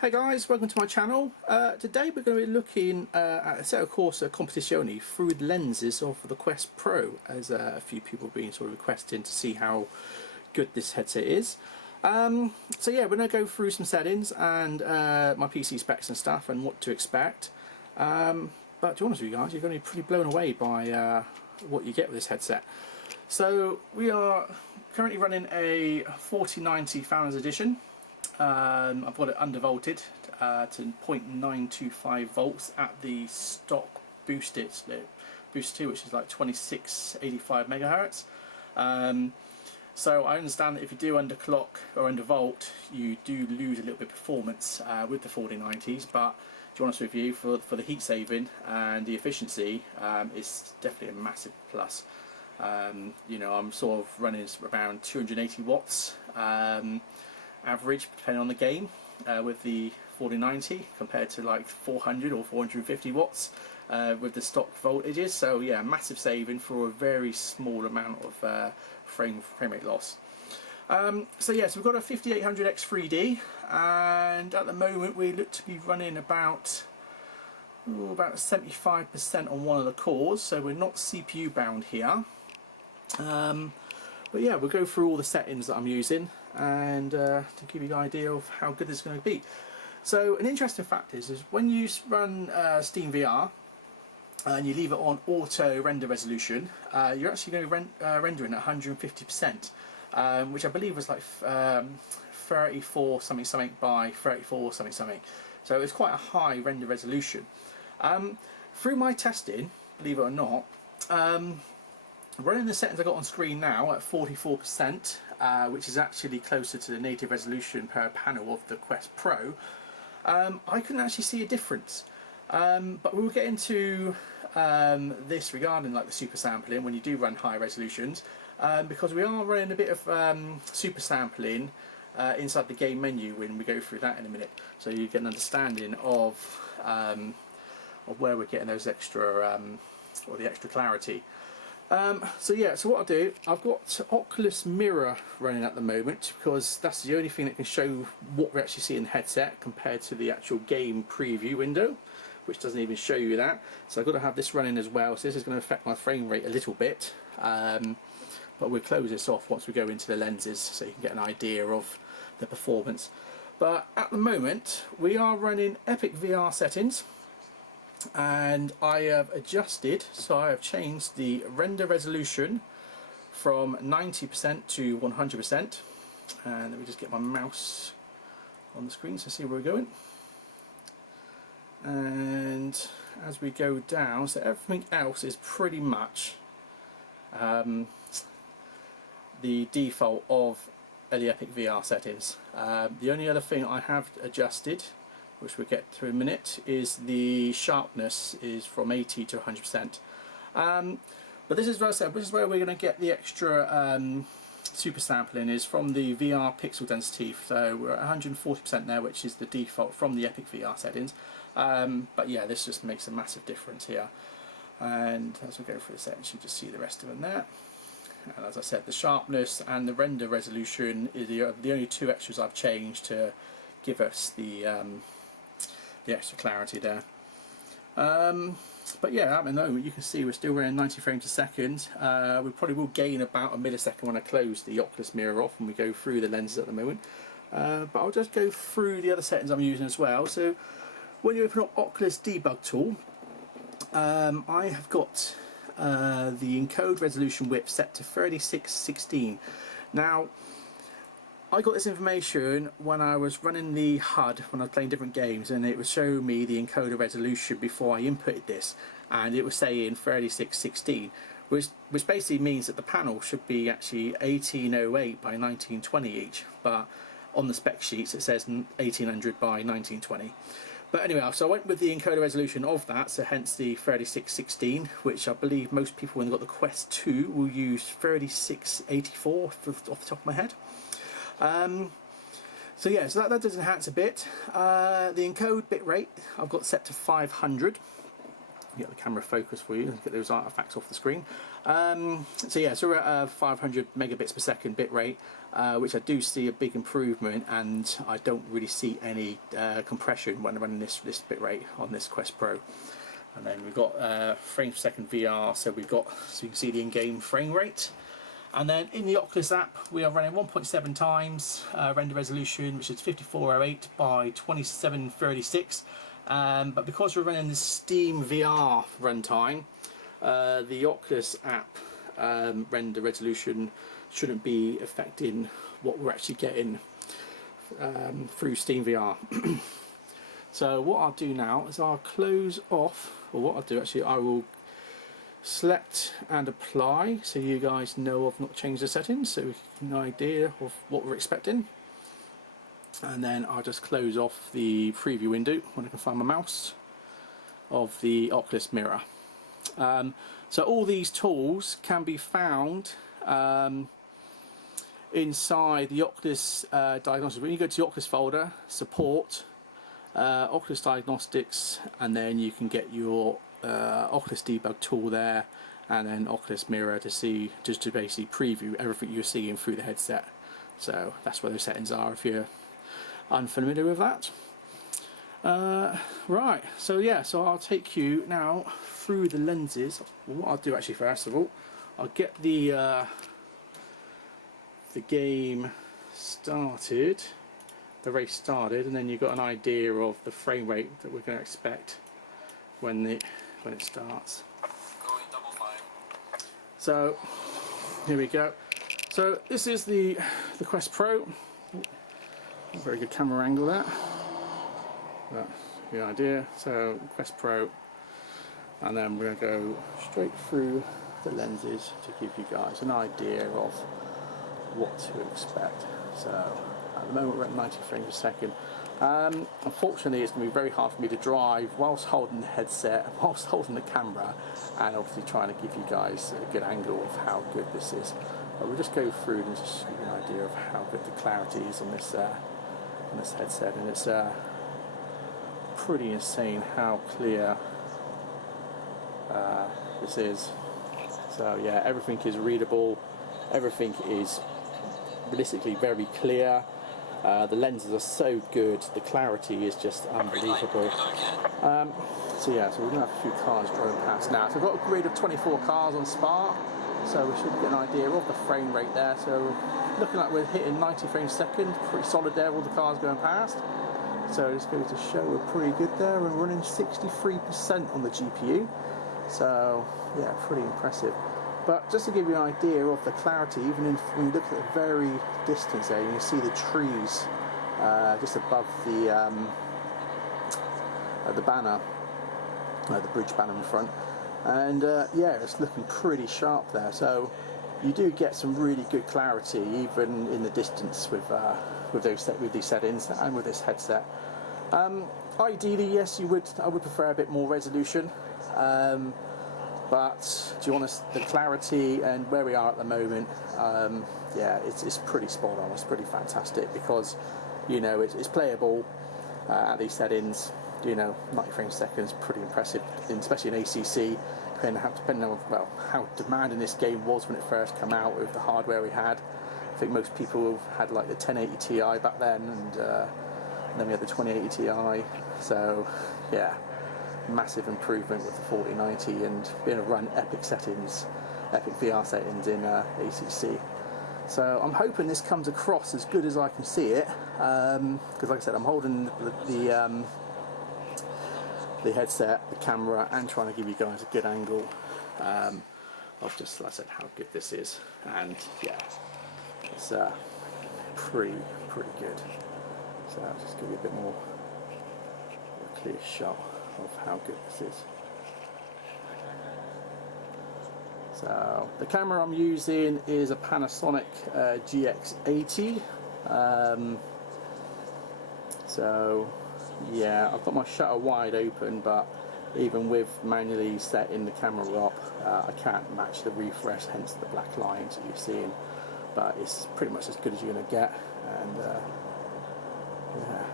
Hey guys, welcome to my channel. Today we're going to be looking at Assetto Corsa Competizione through the lenses of the Quest Pro, as a few people have been sort of requesting to see how good this headset is. So yeah, we're going to go through some settings and my PC specs and stuff and what to expect. But to be honest with you guys, you're going to be pretty blown away by what you get with this headset. So we are currently running a 4090 Founders Edition. I've got it undervolted to 0.925 volts at the stock boosted boost 2, which is like 2685 megahertz. So I understand that if you do underclock or undervolt, you do lose a little bit of performance with the 4090s, but to be honest with you, for the heat saving and the efficiency, it's definitely a massive plus. You know, I'm sort of running around 280 watts average depending on the game with the 4090 compared to like 400 or 450 watts with the stock voltages. So yeah, massive saving for a very small amount of frame rate loss. So yeah, so we've got a 5800X3D, and at the moment we look to be running about 75% on one of the cores, so we're not CPU bound here. But yeah, we'll go through all the settings that I'm using and to give you an idea of how good this is going to be. So an interesting fact is when you run Steam VR and you leave it on auto render resolution, you're actually going to be rendering at 150%, which I believe was like 34 something by 34 something. So it's quite a high render resolution. Through my testing, believe it or not, running the settings I got on screen now at 44%, which is actually closer to the native resolution per panel of the Quest Pro, I couldn't actually see a difference. But we'll get into this regarding like the super sampling when you do run high resolutions, because we are running a bit of super sampling inside the game menu when we go through that in a minute, so you get an understanding of where we're getting those extra or the extra clarity. So yeah, so what I'll do, I've got Oculus Mirror running at the moment because that's the only thing that can show what we actually see in the headset compared to the actual game preview window, which doesn't even show you that. So I've got to have this running as well, so this is going to affect my frame rate a little bit, but we'll close this off once we go into the lenses so you can get an idea of the performance. But at the moment we are running Epic VR settings, and I have adjusted, so I have changed the render resolution from 90% to 100%, and let me just get my mouse on the screen so see where we're going. And as we go down, so everything else is pretty much the default of the Epic VR settings. The only other thing I have adjusted, which we'll get to in a minute, is the sharpness is from 80 to 100%. But this is what I said, this is where we're going to get the extra super sampling, is from the VR pixel density. So we're at 140% there, which is the default from the Epic VR settings. But yeah, this just makes a massive difference here. And as we go through the settings, you just see the rest of them there. And as I said, the sharpness and the render resolution is the only two extras I've changed to give us the extra clarity there. But yeah, at the moment you can see we're still running 90 frames a second. We probably will gain about a millisecond when I close the Oculus Mirror off when we go through the lenses at the moment. But I'll just go through the other settings I'm using as well. So when you open up Oculus Debug tool, I have got the encode resolution width set to 3616. Now, I got this information when I was running the HUD when I was playing different games, and it was showing me the encoder resolution before I inputted this, and it was saying 3616, which basically means that the panel should be actually 1808 by 1920 each, but on the spec sheets it says 1800 by 1920. But anyway, so I went with the encoder resolution of that, so hence the 3616, which I believe most people when they've got the Quest 2 will use 3684 off the top of my head. So yeah, so that does enhance a bit. The encode bit rate I've got set to 500. get the camera focus for you and get those artifacts off the screen. So yeah, so we're at 500 megabits per second bit rate, which I do see a big improvement, and I don't really see any compression when running this bit rate on this Quest Pro. And then we've got frame per second VR, so we've got, so you can see the in-game frame rate. And then in the Oculus app, we are running 1.7 times render resolution, which is 5408 by 2736. But because we're running the Steam VR runtime, the Oculus app render resolution shouldn't be affecting what we're actually getting through Steam VR. So what I'll do now is I'll close off, or what I'll do actually, I will select and apply so you guys know I've not changed the settings, so we get an idea of what we're expecting. And then I'll just close off the preview window when I can find my mouse of the Oculus mirror. So all these tools can be found inside the Oculus Diagnostics. When you go to the Oculus folder, support, Oculus Diagnostics, and then you can get your Oculus Debug tool there, and then Oculus Mirror to see, just to basically preview everything you're seeing through the headset. So that's where those settings are if you're unfamiliar with that. Right, so yeah, so I'll take you now through the lenses. Well, what I'll do actually, first of all, I'll get the game started, the race started, and then you've got an idea of the frame rate that we're going to expect when it starts. So here we go. So this is the Quest Pro. Very good camera angle there. That's the idea. So Quest Pro, and then we're going to go straight through the lenses to give you guys an idea of what to expect. So at the moment we're at 90 frames per second. Unfortunately, it's going to be very hard for me to drive whilst holding the headset, whilst holding the camera, and obviously trying to give you guys a good angle of how good this is. But we'll just go through and just give you an idea of how good the clarity is on this headset, and it's pretty insane how clear this is. So yeah, everything is readable, everything is realistically very clear. The lenses are so good, the clarity is just unbelievable. So yeah, so we're going to have a few cars driving past now. So I've got a grid of 24 cars on Spark, so we should get an idea of the frame rate there. So looking like we're hitting 90 frames a second, pretty solid there, all the cars going past. So this goes to show we're pretty good there. We're running 63% on the GPU, so yeah, pretty impressive. But just to give you an idea of the clarity, even when you look at the very distance there, you can see the trees just above the banner, the bridge banner in front, and yeah, it's looking pretty sharp there. So you do get some really good clarity even in the distance with these settings and with this headset. Ideally, yes, I would prefer a bit more resolution. But do you want the clarity and where we are at the moment? Yeah, it's pretty spot on. It's pretty fantastic because, you know, it's playable at these settings. You know, 90 frames a second is pretty impressive, especially in ACC. Depending on how demanding this game was when it first came out with the hardware we had. I think most people had like the 1080 Ti back then, and then we had the 2080 Ti. So yeah, massive improvement with the 4090 and being able to run epic VR settings in ACC. So I'm hoping this comes across as good as I can see it, because like I said, I'm holding the headset, the camera, and trying to give you guys a good angle of just, like I said, how good this is. And yeah, it's pretty good. So I'll just give you a bit more of a clear shot of how good this is. So the camera I'm using is a Panasonic GX80. So yeah, I've got my shutter wide open, but even with manually setting the camera up, I can't match the refresh, hence the black lines that you're seeing. But it's pretty much as good as you're going to get, and yeah,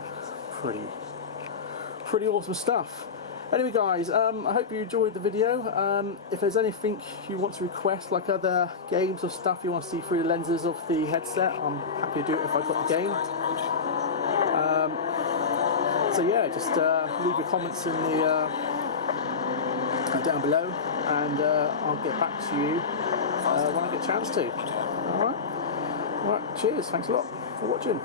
pretty awesome stuff. Anyway guys, I hope you enjoyed the video. If there's anything you want to request, like other games or stuff you want to see through the lenses of the headset, I'm happy to do it if I've got the game. So yeah, just leave your comments in the down below, and I'll get back to you when I get a chance to. Alright, cheers, thanks a lot for watching.